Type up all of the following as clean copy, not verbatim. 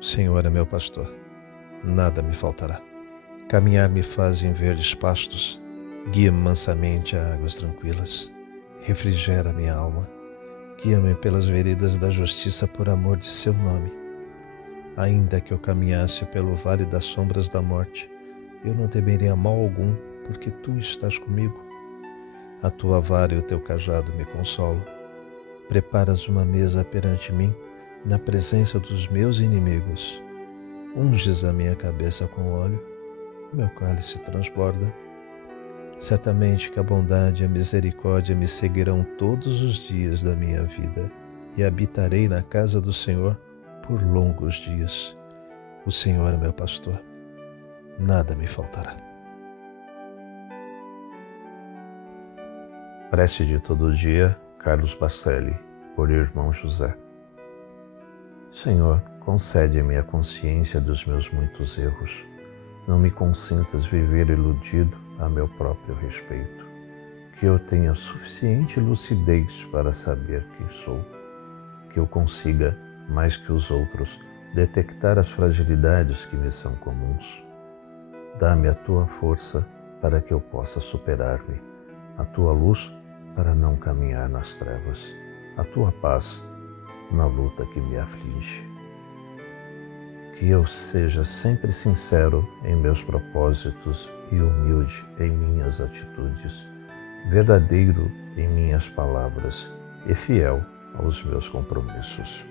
O Senhor é meu pastor, nada me faltará. Caminhar me faz em verdes pastos, guia-me mansamente a águas tranquilas. Refrigera minha alma, guia-me pelas veredas da justiça por amor de seu nome. Ainda que eu caminhasse pelo vale das sombras da morte, eu não temeria mal algum, porque tu estás comigo. A tua vara e o teu cajado me consolam. Preparas uma mesa perante mim, na presença dos meus inimigos. Unges a minha cabeça com óleo, o meu cálice transborda. Certamente que a bondade e a misericórdia me seguirão todos os dias da minha vida, e habitarei na casa do Senhor por longos dias. O Senhor é meu pastor, nada me faltará. Prece de todo dia, Carlos Bacelli, por irmão José. Senhor, concede-me a consciência dos meus muitos erros. Não me consintas viver iludido a meu próprio respeito. Que eu tenha suficiente lucidez para saber quem sou. Que eu consiga, mais que os outros, detectar as fragilidades que me são comuns. Dá-me a tua força para que eu possa superar-me, a tua luz para não caminhar nas trevas, a tua paz na luta que me aflige. Que eu seja sempre sincero em meus propósitos e humilde em minhas atitudes, verdadeiro em minhas palavras e fiel aos meus compromissos.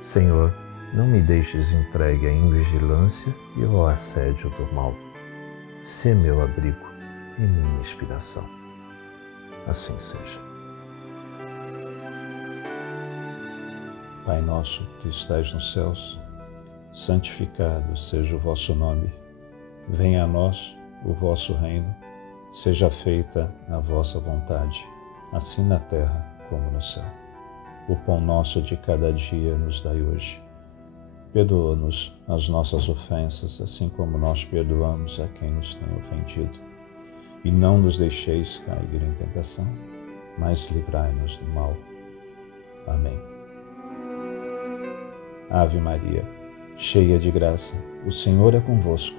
Senhor, não me deixes entregue à invigilância e ao assédio do mal. Sê meu abrigo e minha inspiração. Assim seja. Pai nosso que estais nos céus, santificado seja o vosso nome. Venha a nós o vosso reino, seja feita a vossa vontade, assim na terra como no céu. O pão nosso de cada dia nos dai hoje. Perdoa-nos as nossas ofensas, assim como nós perdoamos a quem nos tem ofendido. E não nos deixeis cair em tentação, mas livrai-nos do mal. Amém. Ave Maria, cheia de graça, o Senhor é convosco.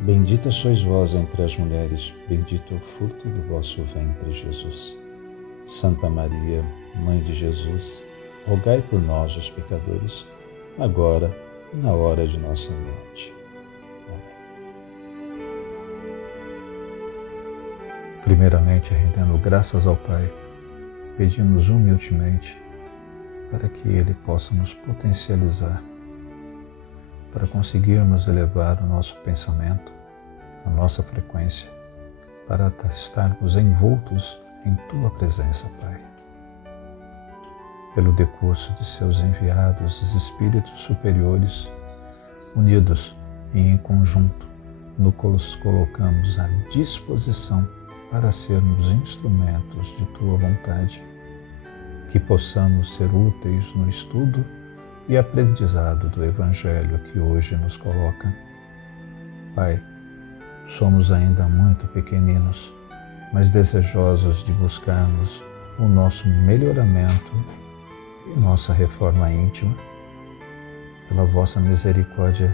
Bendita sois vós entre as mulheres, bendito é o fruto do vosso ventre, Jesus. Santa Maria, Mãe de Jesus, rogai por nós, os pecadores, agora e na hora de nossa morte. Amém. Primeiramente, rendendo graças ao Pai, pedimos humildemente para que Ele possa nos potencializar, para conseguirmos elevar o nosso pensamento, a nossa frequência, para estarmos envoltos em Tua presença, Pai. Pelo decurso de Seus enviados, os Espíritos superiores, unidos e em conjunto, nos colocamos à disposição para sermos instrumentos de Tua vontade, que possamos ser úteis no estudo e aprendizado do Evangelho que hoje nos coloca. Pai, somos ainda muito pequeninos, mas desejosos de buscarmos o nosso melhoramento e nossa reforma íntima. Pela vossa misericórdia,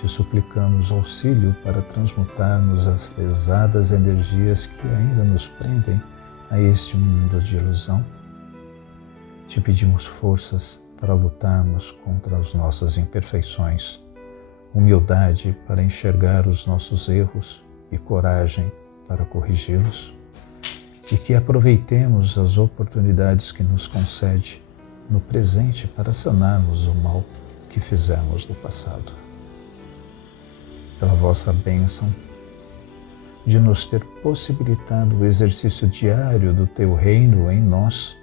te suplicamos auxílio para transmutarmos as pesadas energias que ainda nos prendem a este mundo de ilusão. Te pedimos forças para lutarmos contra as nossas imperfeições, humildade para enxergar os nossos erros e coragem para corrigi-los, e que aproveitemos as oportunidades que nos concede no presente para sanarmos o mal que fizemos no passado. Pela vossa bênção de nos ter possibilitado o exercício diário do Teu reino em nós,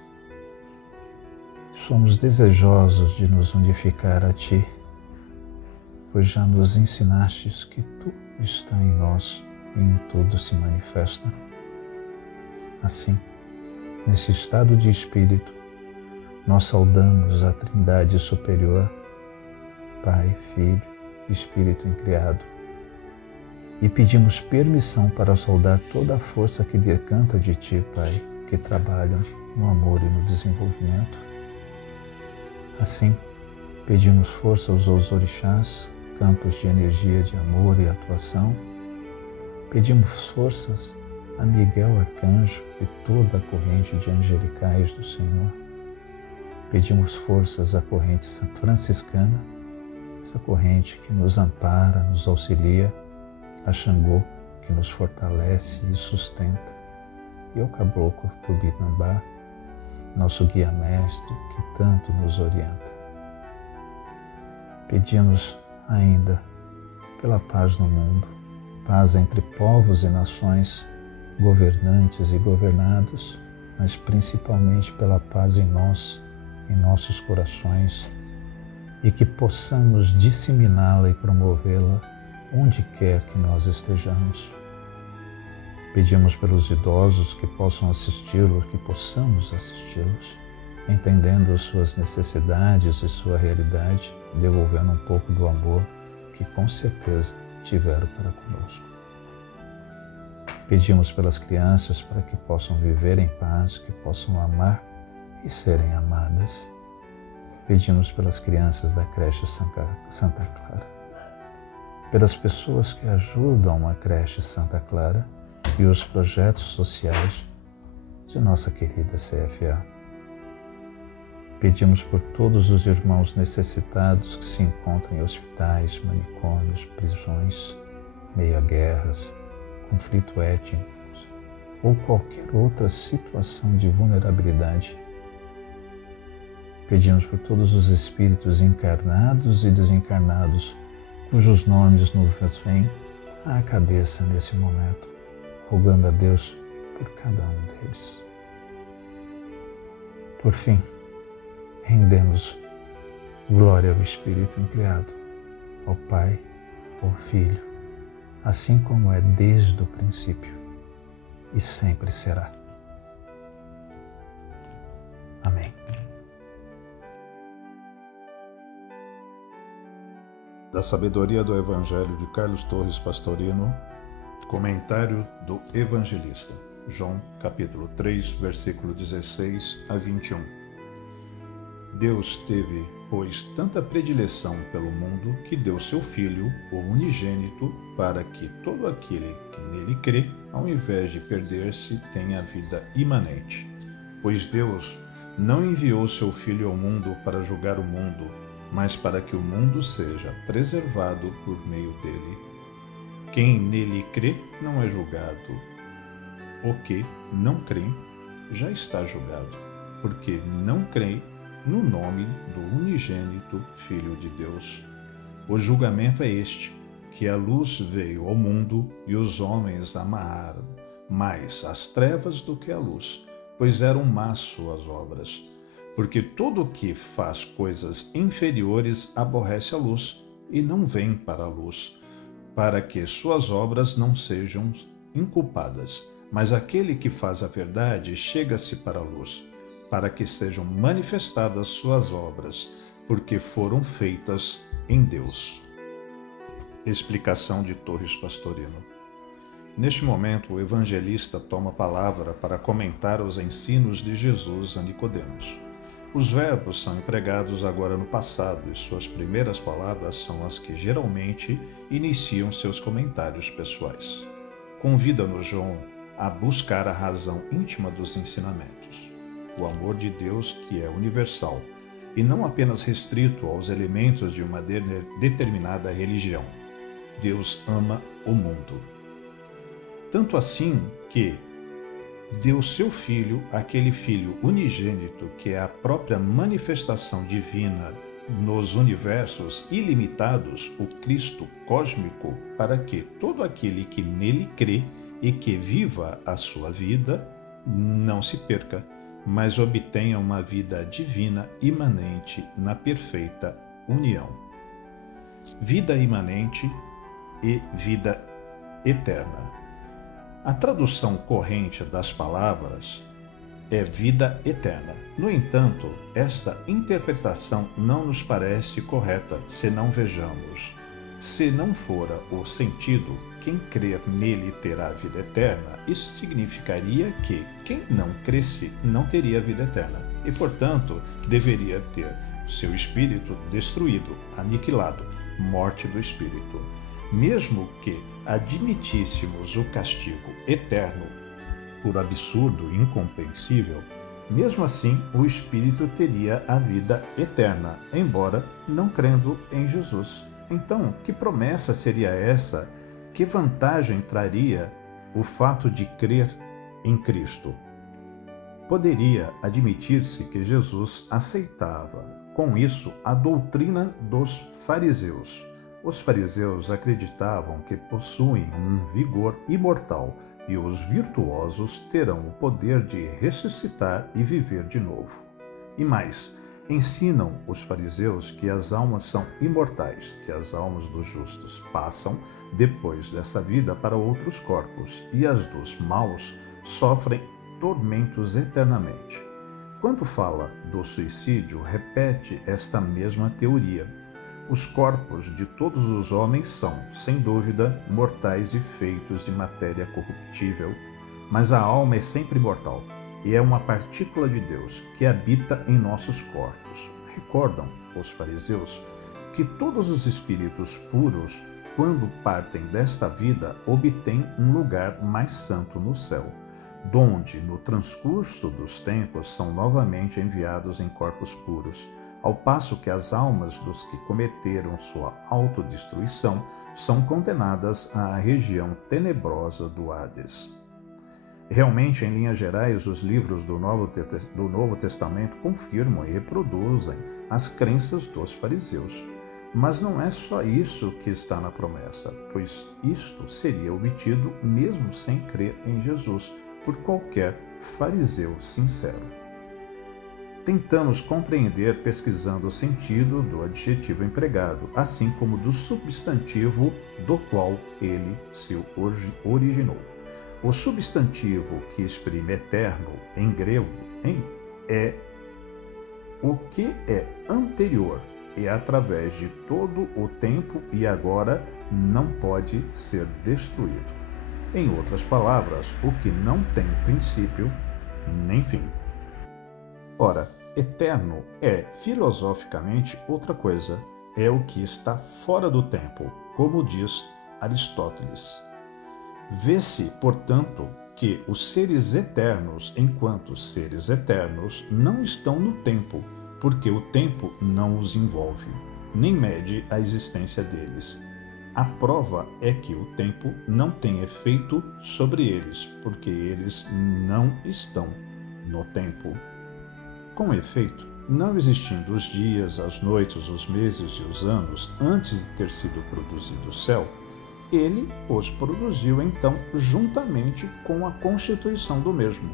somos desejosos de nos unificar a Ti, pois já nos ensinastes que Tu está em nós e em tudo se manifesta. Assim, nesse estado de espírito, nós saudamos a Trindade Superior, Pai, Filho e Espírito Incriado, e pedimos permissão para saudar toda a força que decanta de Ti, Pai, que trabalham no amor e no desenvolvimento. Assim, Pedimos força aos orixás, campos de energia, de amor e atuação. Pedimos forças a Miguel Arcanjo e toda a corrente de angelicais do Senhor. Pedimos forças à corrente franciscana, essa corrente que nos ampara, nos auxilia, a Xangô, que nos fortalece e sustenta, e ao Caboclo Tupinambá, nosso guia-mestre, que tanto nos orienta. Pedimos ainda pela paz no mundo, paz entre povos e nações, governantes e governados, mas principalmente pela paz em nós, em nossos corações, e que possamos disseminá-la e promovê-la onde quer que nós estejamos. Pedimos pelos idosos que possam assisti-los, que possamos assisti-los, entendendo as suas necessidades e sua realidade, devolvendo um pouco do amor que com certeza tiveram para conosco. Pedimos pelas crianças para que possam viver em paz, que possam amar e serem amadas. Pedimos pelas crianças da creche Santa Clara, pelas pessoas que ajudam a creche Santa Clara e os projetos sociais de nossa querida CFA. Pedimos por todos os irmãos necessitados que se encontram em hospitais, manicômios, prisões, meio a guerras, conflito étnicos ou qualquer outra situação de vulnerabilidade. Pedimos por todos os espíritos encarnados e desencarnados cujos nomes nos vêm à cabeça nesse momento, rogando a Deus por cada um deles. Por fim, rendemos glória ao Espírito incriado, ao Pai, ao Filho, assim como é desde o princípio e sempre será. Amém. Da sabedoria do Evangelho de Carlos Torres Pastorino, comentário do Evangelista, João capítulo 3, versículo 16 a 21. Deus teve, pois, tanta predileção pelo mundo que deu seu Filho, o unigênito, para que todo aquele que nele crê, ao invés de perder-se, tenha vida imanente. Pois Deus não enviou seu Filho ao mundo para julgar o mundo, mas para que o mundo seja preservado por meio dele. Quem nele crê não é julgado. O que não crê já está julgado, porque não crê no nome do unigênito Filho de Deus. O julgamento é este, que a luz veio ao mundo e os homens amaram mais as trevas do que a luz, pois eram más suas obras. Porque todo o que faz coisas inferiores aborrece a luz e não vem para a luz, para que suas obras não sejam inculpadas. Mas aquele que faz a verdade chega-se para a luz, para que sejam manifestadas suas obras, porque foram feitas em Deus. Explicação de Torres Pastorino. Neste momento, o evangelista toma a palavra para comentar os ensinos de Jesus a Nicodemos. Os verbos são empregados agora no passado e suas primeiras palavras são as que geralmente iniciam seus comentários pessoais. Convida-nos João a buscar a razão íntima dos ensinamentos. O amor de Deus, que é universal e não apenas restrito aos elementos de uma determinada religião. Deus ama o mundo. Tanto assim que deu seu Filho, aquele Filho unigênito, que é a própria manifestação divina nos universos ilimitados, o Cristo cósmico, para que todo aquele que nele crê e que viva a sua vida não se perca, mas obtenha uma vida divina imanente na perfeita união. Vida imanente e vida eterna. A tradução corrente das palavras é vida eterna. No entanto, esta interpretação não nos parece correta se não vejamos. Se não fora o sentido, quem crer nele terá vida eterna, isso significaria que quem não cresce não teria vida eterna e, portanto, deveria ter seu espírito destruído, aniquilado, morte do espírito. Mesmo que admitíssemos o castigo eterno, por absurdo e incompreensível, mesmo assim o espírito teria a vida eterna, embora não crendo em Jesus. Então, que promessa seria essa? Que vantagem traria o fato de crer em Cristo? Poderia admitir-se que Jesus aceitava, com isso, a doutrina dos fariseus. Os fariseus acreditavam que possuem um vigor imortal e os virtuosos terão o poder de ressuscitar e viver de novo. E mais, ensinam os fariseus que as almas são imortais, que as almas dos justos passam, depois dessa vida, para outros corpos, e as dos maus sofrem tormentos eternamente. Quando fala do suicídio, repete esta mesma teoria. Os corpos de todos os homens são, sem dúvida, mortais e feitos de matéria corruptível, mas a alma é sempre mortal e é uma partícula de Deus que habita em nossos corpos. Recordam os fariseus que todos os espíritos puros, quando partem desta vida, obtêm um lugar mais santo no céu, donde, no transcurso dos tempos, são novamente enviados em corpos puros, ao passo que as almas dos que cometeram sua autodestruição são condenadas à região tenebrosa do Hades. Realmente, em linhas gerais, os livros do Novo Testamento confirmam e reproduzem as crenças dos fariseus. Mas não é só isso que está na promessa, pois isto seria obtido mesmo sem crer em Jesus, por qualquer fariseu sincero. Tentamos compreender pesquisando o sentido do adjetivo empregado, assim como do substantivo do qual ele se originou. O substantivo que exprime eterno em grego é o que é anterior e através de todo o tempo e agora não pode ser destruído. Em outras palavras, o que não tem princípio nem fim. Ora, eterno é, filosoficamente, outra coisa. É o que está fora do tempo, como diz Aristóteles. Vê-se, portanto, que os seres eternos, enquanto seres eternos, não estão no tempo, porque o tempo não os envolve, nem mede a existência deles. A prova é que o tempo não tem efeito sobre eles, porque eles não estão no tempo. Com efeito, não existindo os dias, as noites, os meses e os anos antes de ter sido produzido o céu, ele os produziu então juntamente com a constituição do mesmo.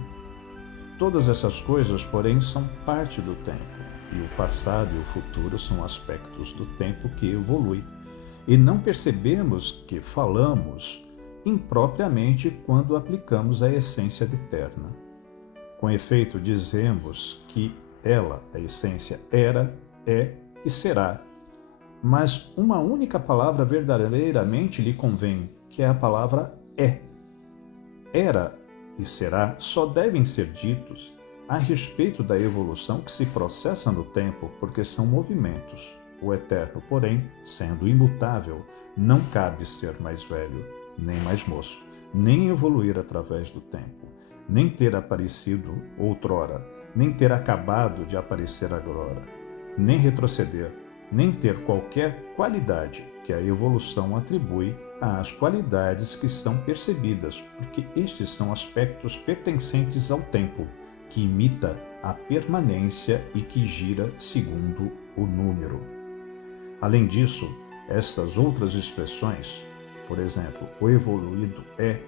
Todas essas coisas, porém, são parte do tempo, e o passado e o futuro são aspectos do tempo que evolui. E não percebemos que falamos impropriamente quando aplicamos a essência eterna. Com efeito, dizemos que ela, a essência, era, é e será. Mas uma única palavra verdadeiramente lhe convém, que é a palavra é. Era e será só devem ser ditos a respeito da evolução que se processa no tempo, porque são movimentos. O eterno, porém, sendo imutável, não cabe ser mais velho, nem mais moço, nem evoluir através do tempo, nem ter aparecido outrora, nem ter acabado de aparecer agora, nem retroceder, nem ter qualquer qualidade que a evolução atribui às qualidades que são percebidas, porque estes são aspectos pertencentes ao tempo, que imita a permanência e que gira segundo o número. Além disso, estas outras expressões, por exemplo, o evoluído é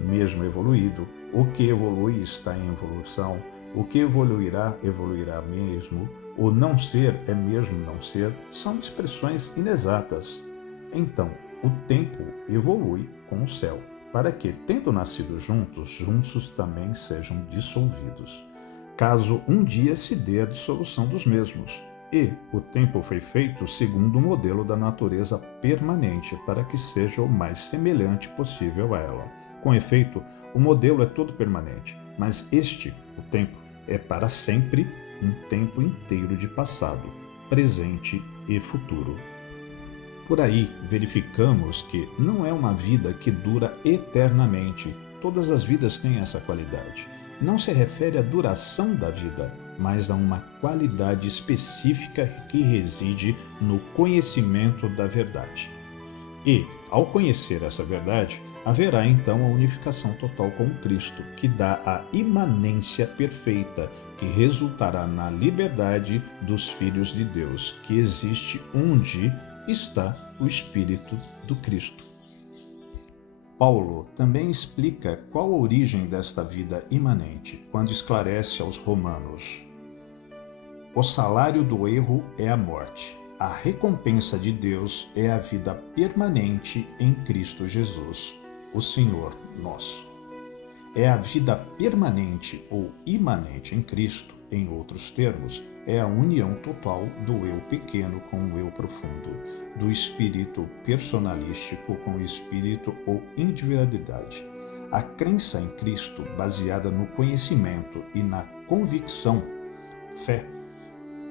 mesmo evoluído, o que evolui está em evolução, o que evoluirá, evoluirá mesmo, o não ser é mesmo não ser, são expressões inexatas. Então, o tempo evolui com o céu, para que, tendo nascido juntos, juntos também sejam dissolvidos, caso um dia se dê a dissolução dos mesmos. E o tempo foi feito segundo o modelo da natureza permanente, para que seja o mais semelhante possível a ela. Com efeito, o modelo é todo permanente, mas este, o tempo, é para sempre um tempo inteiro de passado, presente e futuro. Por aí, verificamos que não é uma vida que dura eternamente. Todas as vidas têm essa qualidade. Não se refere à duração da vida, mas a uma qualidade específica que reside no conhecimento da verdade. E, ao conhecer essa verdade, haverá então a unificação total com Cristo, que dá a imanência perfeita, que resultará na liberdade dos filhos de Deus, que existe onde está o Espírito do Cristo. Paulo também explica qual a origem desta vida imanente, quando esclarece aos romanos: o salário do erro é a morte. A recompensa de Deus é a vida permanente em Cristo Jesus, o Senhor nosso. É a vida permanente ou imanente em Cristo, em outros termos, é a união total do eu pequeno com o eu profundo, do espírito personalístico com o espírito ou individualidade. A crença em Cristo, baseada no conhecimento e na convicção, fé,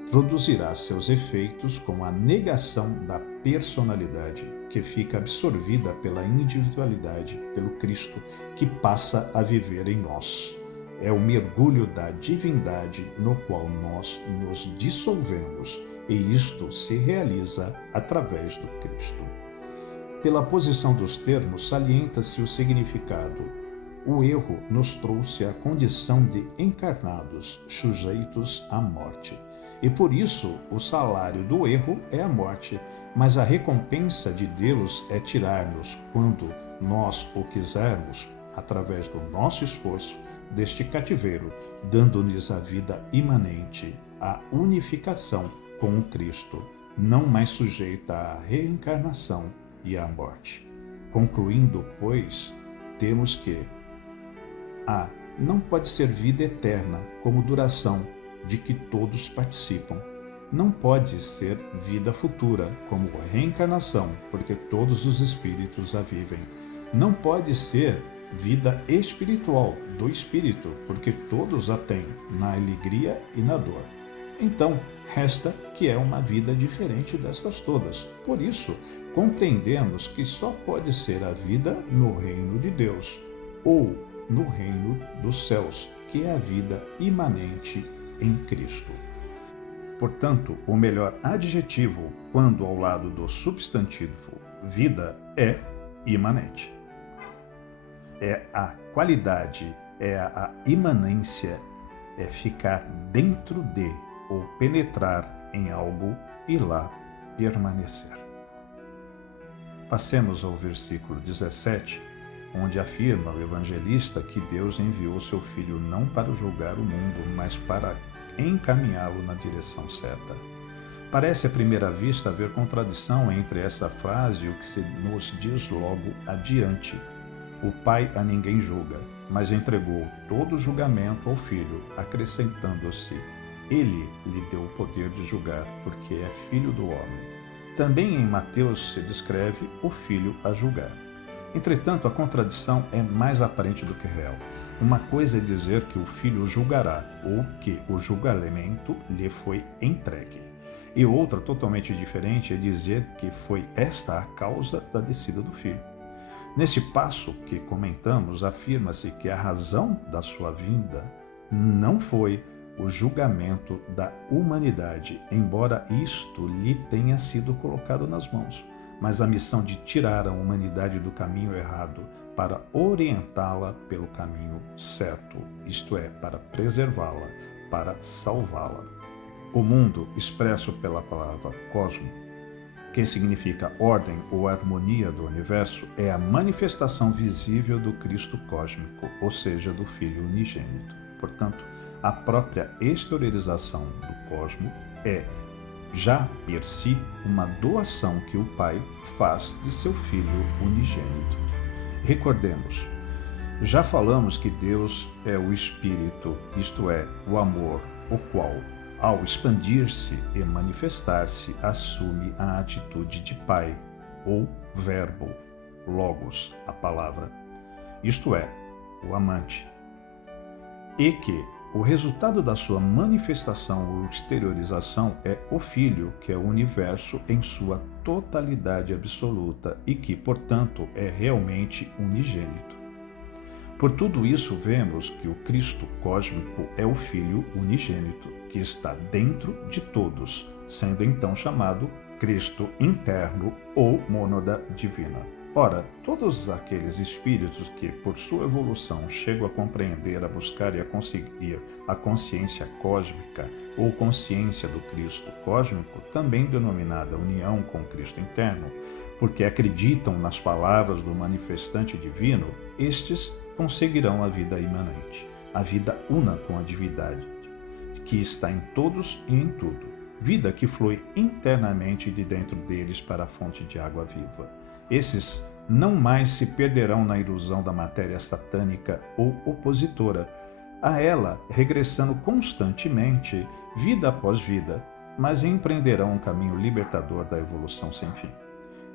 produzirá seus efeitos com a negação da personalidade, que fica absorvida pela individualidade, pelo Cristo, que passa a viver em nós. É o mergulho da divindade no qual nós nos dissolvemos, e isto se realiza através do Cristo. Pela posição dos termos, salienta-se o significado. O erro nos trouxe a condição de encarnados, sujeitos à morte. E por isso o salário do erro é a morte, mas a recompensa de Deus é tirar-nos, quando nós o quisermos, através do nosso esforço, deste cativeiro, dando-lhes a vida imanente, a unificação com o Cristo, não mais sujeita à reencarnação e à morte. Concluindo, pois, temos que a não pode ser vida eterna como duração de que todos participam. Não pode ser vida futura como reencarnação, porque todos os espíritos a vivem. Não pode ser vida espiritual do espírito, porque todos a têm na alegria e na dor. Então, resta que é uma vida diferente destas todas. Por isso, compreendemos que só pode ser a vida no reino de Deus, ou no reino dos céus, que é a vida imanente em Cristo. Portanto, o melhor adjetivo, quando ao lado do substantivo vida, é imanente. É a qualidade, é a imanência, é ficar dentro de ou penetrar em algo e lá permanecer. Passemos ao versículo 17, onde afirma o evangelista que Deus enviou seu Filho não para julgar o mundo, mas para encaminhá-lo na direção certa. Parece à primeira vista haver contradição entre essa frase e o que se nos diz logo adiante. O Pai a ninguém julga, mas entregou todo o julgamento ao Filho, acrescentando-se: Ele lhe deu o poder de julgar, porque é Filho do homem. Também em Mateus se descreve o Filho a julgar. Entretanto, a contradição é mais aparente do que real. Uma coisa é dizer que o Filho julgará, ou que o julgamento lhe foi entregue. E outra, totalmente diferente, é dizer que foi esta a causa da descida do Filho. Neste passo que comentamos, afirma-se que a razão da sua vinda não foi o julgamento da humanidade, embora isto lhe tenha sido colocado nas mãos, mas a missão de tirar a humanidade do caminho errado para orientá-la pelo caminho certo, isto é, para preservá-la, para salvá-la. O mundo, expresso pela palavra cosmo, que significa ordem ou harmonia do universo, é a manifestação visível do Cristo cósmico, ou seja, do Filho unigênito. Portanto, a própria exteriorização do cosmo é, já per si, uma doação que o Pai faz de seu Filho unigênito. Recordemos, já falamos que Deus é o Espírito, isto é, o amor, o qual, ao expandir-se e manifestar-se, assume a atitude de Pai, ou Verbo, Logos, a palavra, isto é, o amante, e que, O resultado da sua manifestação ou exteriorização é o Filho, que é o universo em sua totalidade absoluta e que, portanto, é realmente unigênito. Por tudo isso, vemos que o Cristo cósmico é o Filho unigênito, que está dentro de todos, sendo então chamado Cristo interno ou mônada divina. Ora, todos aqueles espíritos que, por sua evolução, chegam a compreender, a buscar e a conseguir a consciência cósmica ou consciência do Cristo cósmico, também denominada união com o Cristo interno, porque acreditam nas palavras do manifestante divino, estes conseguirão a vida imanente, a vida una com a divindade, que está em todos e em tudo, vida que flui internamente de dentro deles para a fonte de água viva. Esses não mais se perderão na ilusão da matéria satânica ou opositora, a ela regressando constantemente, vida após vida, mas empreenderão um caminho libertador da evolução sem fim.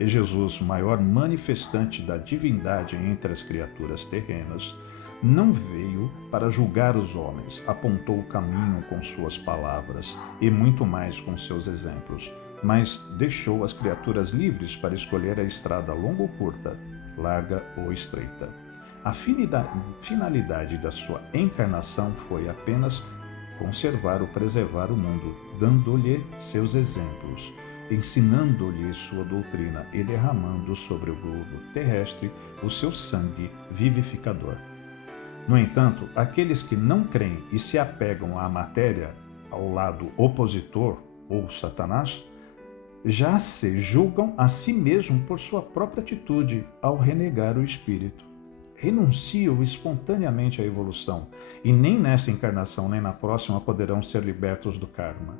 E Jesus, o maior manifestante da divindade entre as criaturas terrenas, não veio para julgar os homens, apontou o caminho com suas palavras e muito mais com seus exemplos, mas deixou as criaturas livres para escolher a estrada longa ou curta, larga ou estreita. A finalidade da sua encarnação foi apenas conservar ou preservar o mundo, dando-lhe seus exemplos, ensinando-lhe sua doutrina e derramando sobre o globo terrestre o seu sangue vivificador. No entanto, aqueles que não creem e se apegam à matéria, ao lado opositor ou Satanás, já se julgam a si mesmo por sua própria atitude ao renegar o espírito. Renunciam espontaneamente à evolução e nem nessa encarnação nem na próxima poderão ser libertos do karma.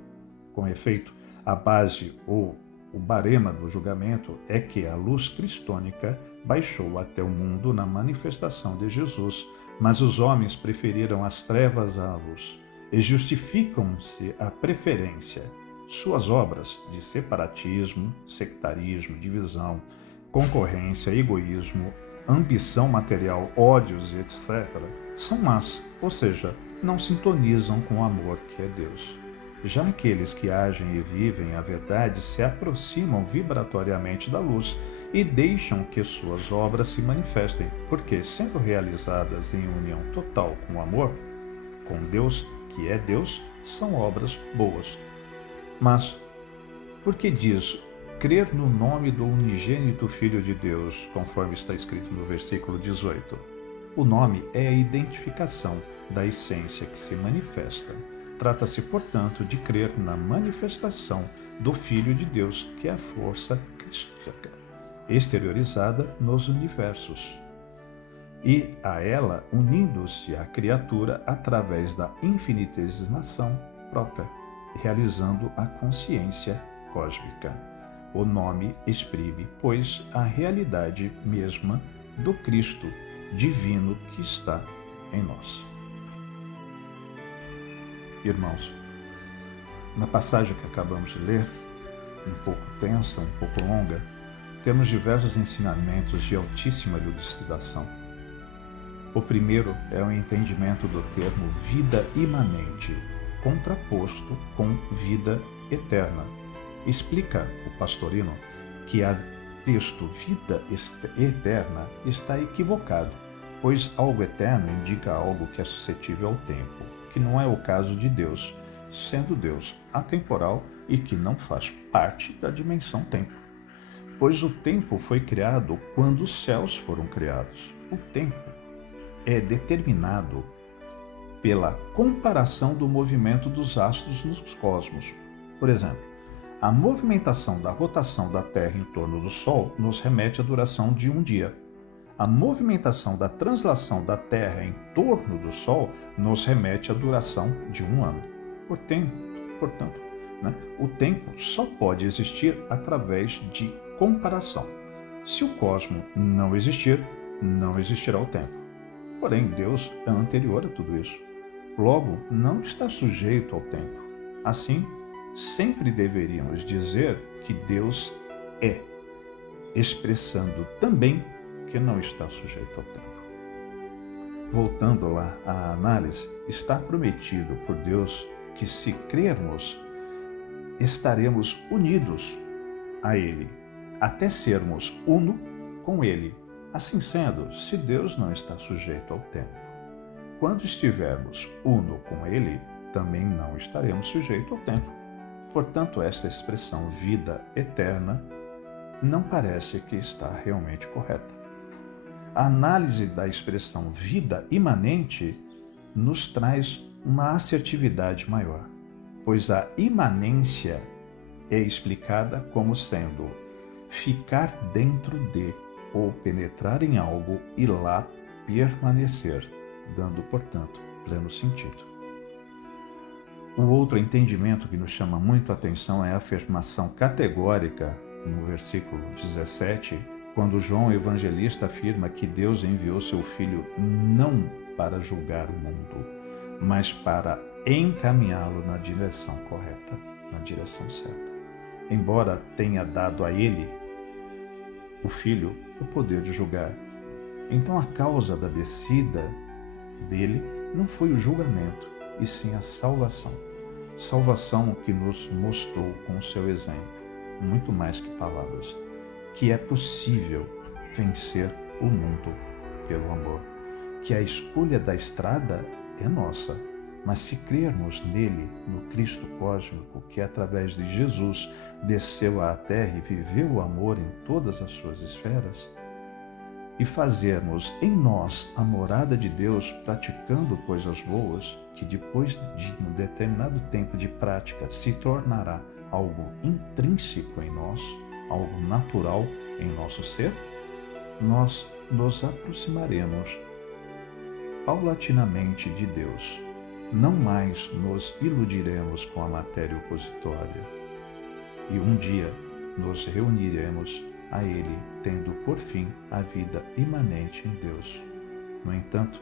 Com efeito, a base ou o barema do julgamento é que a luz cristônica baixou até o mundo na manifestação de Jesus, mas os homens preferiram as trevas à luz e justificam-se a preferência. Suas obras de separatismo, sectarismo, divisão, concorrência, egoísmo, ambição material, ódios, etc., são más, ou seja, não sintonizam com o amor que é Deus. Já aqueles que agem e vivem a verdade se aproximam vibratoriamente da luz e deixam que suas obras se manifestem, porque, sendo realizadas em união total com o amor, com Deus, que é Deus, são obras boas. Mas, por que diz crer no nome do unigênito Filho de Deus, conforme está escrito no versículo 18? O nome é a identificação da essência que se manifesta. Trata-se, portanto, de crer na manifestação do Filho de Deus, que é a força crística, exteriorizada nos universos, e a ela unindo-se a criatura através da infinitesimação própria, realizando a consciência cósmica. O nome exprime, pois, a realidade mesma do Cristo divino que está em nós. Irmãos, na passagem que acabamos de ler, um pouco tensa, um pouco longa, temos diversos ensinamentos de altíssima elucidação. O primeiro é o entendimento do termo vida imanente, contraposto com vida eterna. Explica o Pastorino que a texto vida eterna está equivocado, pois algo eterno indica algo que é suscetível ao tempo, que não é o caso de Deus, sendo Deus atemporal e que não faz parte da dimensão tempo. Pois o tempo foi criado quando os céus foram criados. O tempo é determinado pela comparação do movimento dos astros nos cosmos. Por exemplo, a movimentação da rotação da Terra em torno do Sol nos remete à duração de um dia. A movimentação da translação da Terra em torno do Sol nos remete à duração de um ano. Portanto, o tempo só pode existir através de comparação. Se o cosmos não existir, não existirá o tempo. Porém, Deus é anterior a tudo isso. Logo, não está sujeito ao tempo. Assim, sempre deveríamos dizer que Deus é, expressando também que não está sujeito ao tempo. voltando lá à análise, está prometido por Deus que se crermos, estaremos unidos a Ele, até sermos uno com Ele. Assim sendo, se Deus não está sujeito ao tempo, quando estivermos uno com Ele, também não estaremos sujeitos ao tempo. Portanto, esta expressão vida eterna não parece que está realmente correta. A análise da expressão vida imanente nos traz uma assertividade maior, pois a imanência é explicada como sendo ficar dentro de ou penetrar em algo e lá permanecer, dando, portanto, pleno sentido. O outro entendimento que nos chama muito a atenção é a afirmação categórica no versículo 17, quando João Evangelista afirma que Deus enviou seu Filho não para julgar o mundo, mas para encaminhá-lo na direção correta, na direção certa. Embora tenha dado a ele, o Filho, o poder de julgar. Então a causa da descida dele não foi o julgamento, e sim a salvação. Salvação que nos mostrou com o seu exemplo, muito mais que palavras, que é possível vencer o mundo pelo amor, que a escolha da estrada é nossa, mas se crermos nele, no Cristo cósmico, que através de Jesus desceu à terra e viveu o amor em todas as suas esferas, e fazermos em nós a morada de Deus praticando coisas boas, que depois de um determinado tempo de prática se tornará algo intrínseco em nós, algo natural em nosso ser, nós nos aproximaremos paulatinamente de Deus. Não mais nos iludiremos com a matéria opositória e um dia nos reuniremos a Ele, tendo por fim a vida imanente em Deus. No entanto,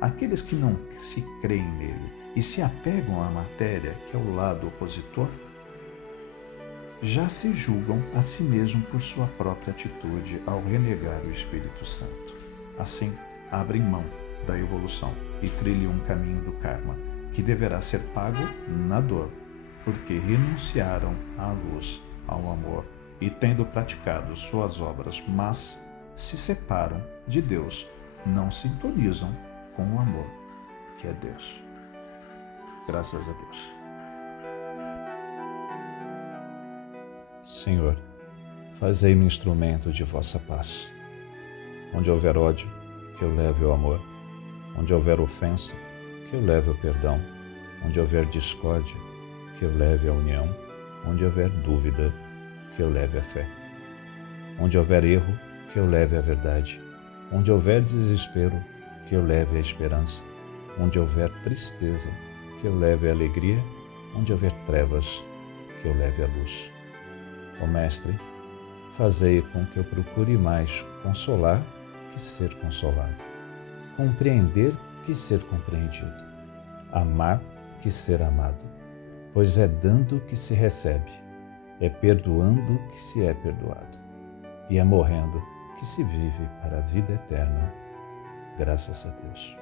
aqueles que não se creem nele e se apegam à matéria, que é o lado opositor, já se julgam a si mesmos por sua própria atitude ao renegar o Espírito Santo. Assim, abrem mão da evolução e trilham um caminho do karma, que deverá ser pago na dor, porque renunciaram à luz, ao amor, e tendo praticado suas obras, mas se separam de Deus, não sintonizam com o amor, que é Deus. Graças a Deus. Senhor, fazei-me instrumento de vossa paz. Onde houver ódio, que eu leve o amor. Onde houver ofensa, que eu leve o perdão. Onde houver discórdia, que eu leve a união. Onde houver dúvida, que eu leve a fé. Onde houver erro, que eu leve a verdade. Onde houver desespero, que eu leve a esperança. Onde houver tristeza, que eu leve a alegria. Onde houver trevas, que eu leve a luz. Ó Mestre, fazei com que eu procure mais consolar que ser consolado, compreender que ser compreendido, amar que ser amado, pois é dando que se recebe, é perdoando que se é perdoado, e é morrendo que se vive para a vida eterna. Graças a Deus.